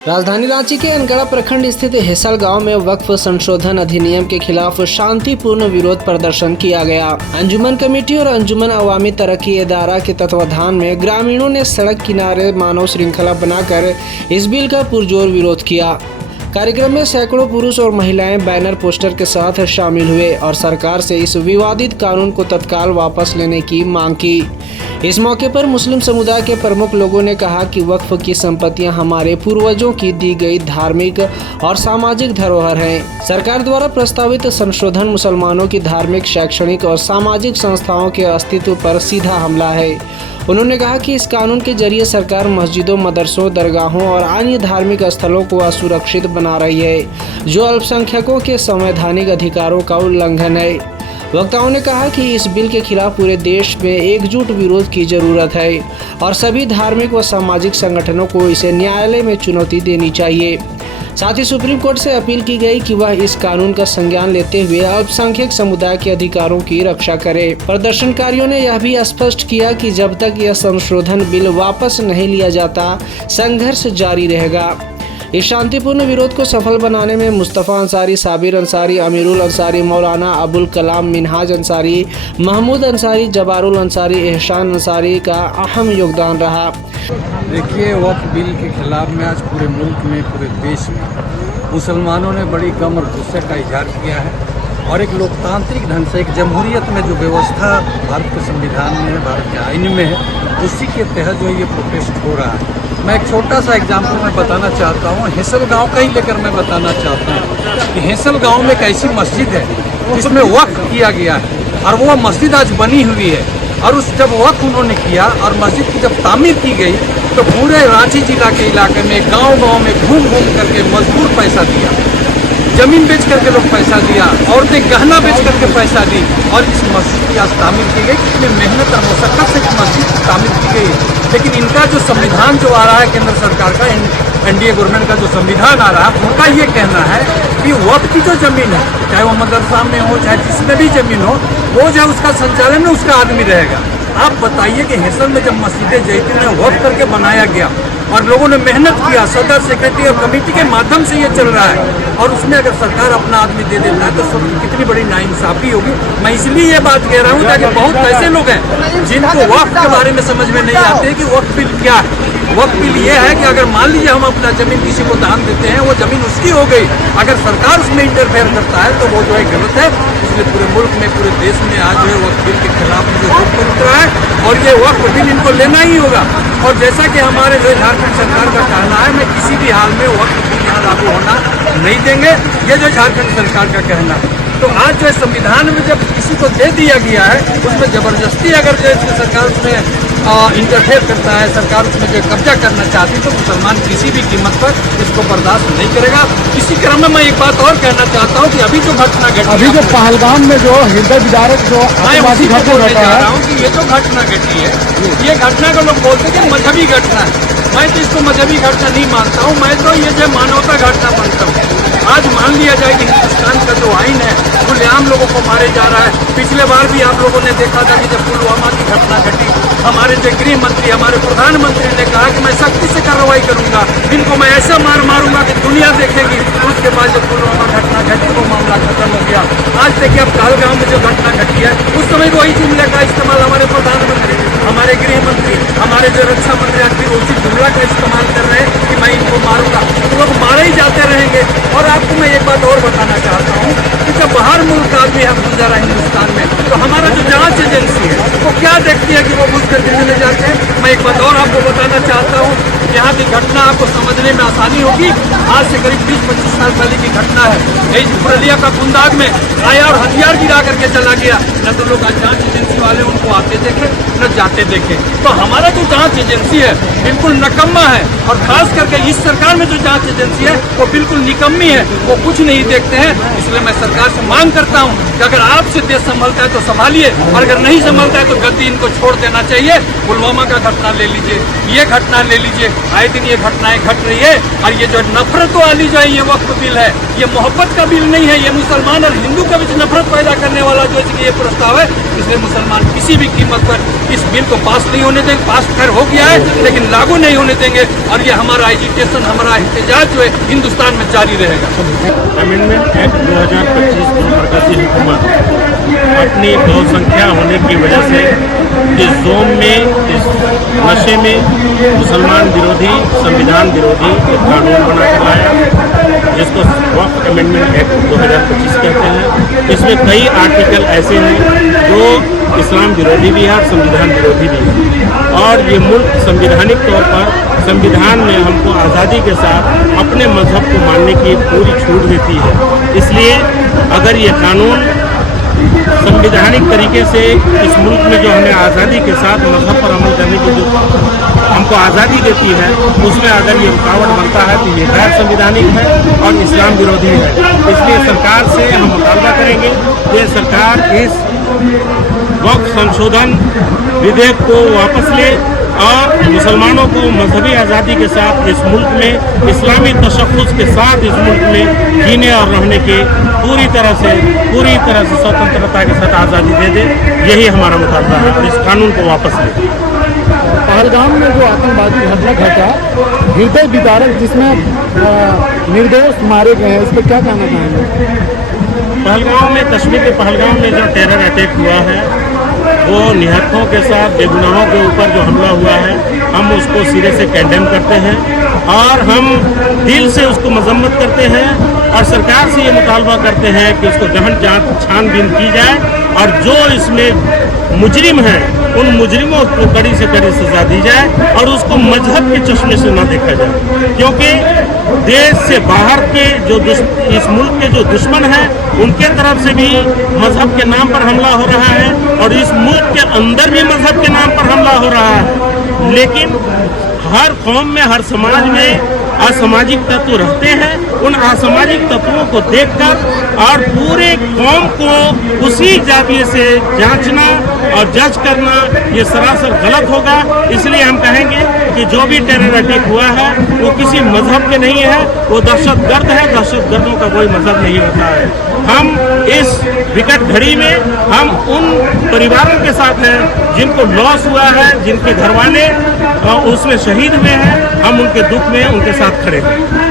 राजधानी रांची के अनगढ़ा प्रखंड स्थित हेसल गांव में वक्फ संशोधन अधिनियम के खिलाफ शांतिपूर्ण विरोध प्रदर्शन किया गया। अंजुमन कमेटी और अंजुमन अवामी तरक्की इदारा के तत्वाधान में ग्रामीणों ने सड़क किनारे मानव श्रृंखला बनाकर इस बिल का पुरजोर विरोध किया। कार्यक्रम में सैकड़ों पुरुष और महिलाएं बैनर पोस्टर के साथ शामिल हुए और सरकार से इस विवादित कानून को तत्काल वापस लेने की मांग की। इस मौके पर मुस्लिम समुदाय के प्रमुख लोगों ने कहा कि वक्फ की संपत्तियां हमारे पूर्वजों की दी गई धार्मिक और सामाजिक धरोहर हैं। सरकार द्वारा प्रस्तावित संशोधन मुसलमानों की धार्मिक, शैक्षणिक और सामाजिक संस्थाओं के अस्तित्व पर सीधा हमला है। उन्होंने कहा कि इस कानून के जरिए सरकार मस्जिदों, मदरसों, दरगाहों और अन्य धार्मिक स्थलों को असुरक्षित बना रही है, जो अल्पसंख्यकों के संवैधानिक अधिकारों का उल्लंघन है। वक्ताओं ने कहा कि इस बिल के खिलाफ पूरे देश में एकजुट विरोध की जरूरत है और सभी धार्मिक व सामाजिक संगठनों को इसे न्यायालय में चुनौती देनी चाहिए। साथ ही सुप्रीम कोर्ट से अपील की गई कि वह इस कानून का संज्ञान लेते हुए अल्पसंख्यक समुदाय के अधिकारों की रक्षा करे। प्रदर्शनकारियों ने यह भी स्पष्ट किया कि जब तक यह संशोधन बिल वापस नहीं लिया जाता, संघर्ष जारी रहेगा। इस शांतिपूर्ण विरोध को सफल बनाने में मुस्तफ़ा अंसारी, साबिर अंसारी, अमीरुल अंसारी, मौलाना अबुल कलाम, मिनहाज अंसारी, महमूद अंसारी, जबारुल अंसारी, एहसान अंसारी का अहम योगदान रहा। देखिए, वक्फ बिल के खिलाफ में आज पूरे मुल्क में, पूरे देश में मुसलमानों ने बड़ी गम और गुस्से का इजहार किया है और एक लोकतांत्रिक ढंग से, एक जमहूरियत में जो व्यवस्था भारत के संविधान में है, भारत के आईन में है, उसी के तहत जो ये प्रोटेस्ट हो रहा है। मैं एक छोटा सा एग्जाम्पल मैं बताना चाहता हूँ। हेसल गांव का ही लेकर मैं बताना चाहता हूँ कि हेसल गांव में एक ऐसी मस्जिद है जिसमें वक्फ किया गया है और वो मस्जिद आज बनी हुई है। और उस जब वक्फ उन्होंने किया और मस्जिद की जब तामीर की गई तो पूरे रांची जिला के इलाके में गांव-गांव में घूम करके मजदूर पैसा दिया, जमीन बेच करके लोग पैसा दिया, औरतें गहना बेच करके पैसा दी और इस मस्जिद की आज तामीर की गई। कितनी मेहनत और मशक्कत से इस मस्जिद की तामीर की गई। लेकिन इनका जो संविधान जो आ रहा है केंद्र सरकार का, एनडीए गवर्नमेंट का जो संविधान आ रहा है, उनका ये कहना है कि वक्फ की जो जमीन है, चाहे वो मदरसा में हो, चाहे जिसमें भी जमीन हो, वो जो उसका संचालन में उसका आदमी रहेगा। आप बताइए कि हेसल में जब मस्जिद जैतून में वक्फ करके बनाया गया और लोगों ने मेहनत किया, सदर, सेक्रेटरी और कमेटी के माध्यम से ये चल रहा है, और उसमें अगर सरकार अपना आदमी दे देता है तो कितनी बड़ी नाइंसाफी होगी। मैं इसलिए ये बात कह रहा हूँ ताकि बहुत ऐसे लोग हैं जिनको वक्फ के बारे में समझ में नहीं आते कि वक्फ बिल क्या है। वक्फ बिल ये है कि अगर मान लीजिए हम अपना जमीन किसी को दान देते हैं, वो जमीन उसकी हो गई, अगर सरकार उसमें इंटरफेयर करता है तो वो जो है गलत है। इसलिए पूरे मुल्क में, पूरे देश में आज जो है वक्फ बिल के खिलाफ जो रोड पर उतरा है और ये वक्फ बिल इनको लेना ही होगा। और जैसा कि हमारे जो झारखंड सरकार का कहना है, मैं किसी भी हाल में वक्फ बिल यहाँ लागू होना नहीं देंगे, ये जो झारखंड सरकार का कहना है। तो आज जो संविधान में जब किसी को दे दिया गया है, उसमें जबरदस्ती अगर जो सरकार उसमें इंटरफेयर करता है, सरकार उसमें जो कब्जा करना चाहती है, तो मुसलमान किसी भी कीमत पर इसको बर्दाश्त नहीं करेगा। इसी क्रम में मैं एक बात और कहना चाहता हूँ कि अभी जो घटना घटी, अभी जो पहलगाम में जो हृदय विदारक जो आतंकवादी घटना घटा है, कि ये जो घटना घटी है, ये घटना को लोग बोलते हैं कि मजहबी घटना है। मैं तो इसको मजहबी घटना नहीं मानता हूँ, मैं तो ये जो मानवता घटना मानता हूँ। आज मान लिया जाए कि हिंदुस्तान का जो आइन है खुलेआम लोगों को मारे जा रहा है। पिछले बार भी आप लोगों ने देखा था कि जब पुलवामा की घटना घटी, हमारे जो गृह मंत्री, हमारे प्रधानमंत्री ने कहा कि मैं सख्ती से कार्रवाई करूंगा, इनको मैं ऐसा मारूंगा कि दुनिया देखेगी। उसके बाद जब पुलवामा घटना घटी वो मामला खत्म हो गया। आज देखिए अब पहलगाम में जो घटना घटी है, उस समय वही जुमले का इस्तेमाल हमारे प्रधानमंत्री, हमारे गृह मंत्री, हमारे जो रक्षा मंत्री आज भी उसी जुमला का इस्तेमाल कर रहे हैं कि मैं इनको मारूंगा। तो लोग मारे ही जाते रहेंगे। और आपको मैं एक बात और बताना चाहता हूँ कि जब बाहर मुल्क आदमी हम गुजारा हिंदुस्तान में, तो हमारा जो जांच एजेंसी है वो क्या देखती है कि वो घुस करके चले जाते हैं। मैं एक बात और आपको बताना चाहता हूँ, यहाँ की घटना आपको समझने में आसानी होगी। आज से करीब 20-25 साल पहले की घटना है। पुरलिया का कुंदाग में आया और हथियार गिरा करके चला गया। न तो लोग आज जांच एजेंसी वाले उनको आते देखे, न जाते देखे। तो हमारा जो जांच एजेंसी है बिल्कुल निकम्मा है, और खास करके इस सरकार में जो जांच एजेंसी है वो बिल्कुल निकम्मी है, वो कुछ नहीं देखते हैं। इसलिए मैं सरकार से मांग करता हूँ कि अगर आपसे देश संभलता है तो संभालिए, और अगर नहीं संभलता है तो गद्दी इनको छोड़ देना चाहिए। पुलवामा का घटना ले लीजिए, ये घटना ले लीजिए, आए दिन ये घटनाएं घट रही है। और ये जो नफरत वाली जो है ये वक्फ बिल है, ये मोहब्बत का बिल नहीं है, ये मुसलमान और हिंदू के बीच नफरत पैदा करने वाला जो है ये प्रस्ताव है। इसलिए मुसलमान किसी भी कीमत पर इस बिल को पास नहीं होने देंगे। पास खैर हो गया है लेकिन लागू नहीं होने देंगे, और ये हमारा एजिटेशन, हमारा एहतजाज जो है हिंदुस्तान में जारी रहेगा। अमेंडमेंट एक्ट 2025 को मरकजी हुकूमत अपनी बहुसंख्या होने की वजह से इस जोन में, इस नशे में मुसलमान विरोधी, संविधान विरोधी एक कानून बना कर लाया जिसको वक्फ अमेंडमेंट एक्ट 2025 कहते हैं। इसमें कई आर्टिकल ऐसे हैं जो इस्लाम विरोधी भी है और संविधान विरोधी भी है, और ये मुल्क संवैधानिक तौर पर संविधान में हमको आज़ादी के साथ अपने मजहब को मानने की पूरी छूट देती है। इसलिए अगर ये कानून संवैधानिक तरीके से इस मुल्क में जो हमें आज़ादी के साथ मजहब पर अमल करने की जो हमको आज़ादी देती है, उसमें अगर ये रुकावट बनता है तो ये गैर संवैधानिक है और इस्लाम विरोधी है। इसलिए सरकार से हम मुतालबा करेंगे कि सरकार इस वक्फ संशोधन विधेयक को वापस ले और मुसलमानों को मजहबी आज़ादी के साथ इस मुल्क में, इस्लामी तशख़्ख़ुस के साथ इस मुल्क में जीने और रहने के पूरी तरह से स्वतंत्रता के साथ आज़ादी दे दे। यही हमारा मुतालबा है और इस कानून को वापस ले। पहलगाम में जो आतंकवादी घटना घटा, हृदय विदारक, जिसमें निर्दोष मारे गए हैं, इस पर क्या कहना चाहेंगे? पहलगाम में, कश्मीर के पहलगाम में जो टेरर अटैक हुआ है, वो निहत्थों के साथ बेगुनाहों के ऊपर जो हमला हुआ है, हम उसको सिरे से कंडेम करते हैं और हम दिल से उसको मजम्मत करते हैं और सरकार से ये मुतालबा करते हैं कि उसको गहन जांच छानबीन की जाए और जो इसमें मुजरिम हैं उन मुजरिमों को कड़ी से कड़ी सजा दी जाए और उसको मजहब के चश्मे से न देखा जाए, क्योंकि देश से बाहर के जो इस मुल्क के जो दुश्मन हैं उनके तरफ से भी मजहब के नाम पर हमला हो रहा है और इस मुल्क के अंदर भी मजहब के नाम पर हमला हो रहा है। लेकिन हर कौम में, हर समाज में असामाजिक तत्व रहते हैं। उन असामाजिक तत्वों को देखकर और पूरे कौम को उसी जाविये से जांचना और जज करना ये सरासर गलत होगा। इसलिए हम कहेंगे कि जो भी टेरर अटैक हुआ है वो किसी मजहब के नहीं है, वो दहशतगर्द है। दहशतगर्दों का कोई मजहब नहीं होता है। हम इस विकट घड़ी में हम उन परिवारों के साथ हैं जिनको लॉस हुआ है, जिनके घर वाले उसमें शहीद हुए हैं, हम उनके दुख में उनके साथ खड़े हैं।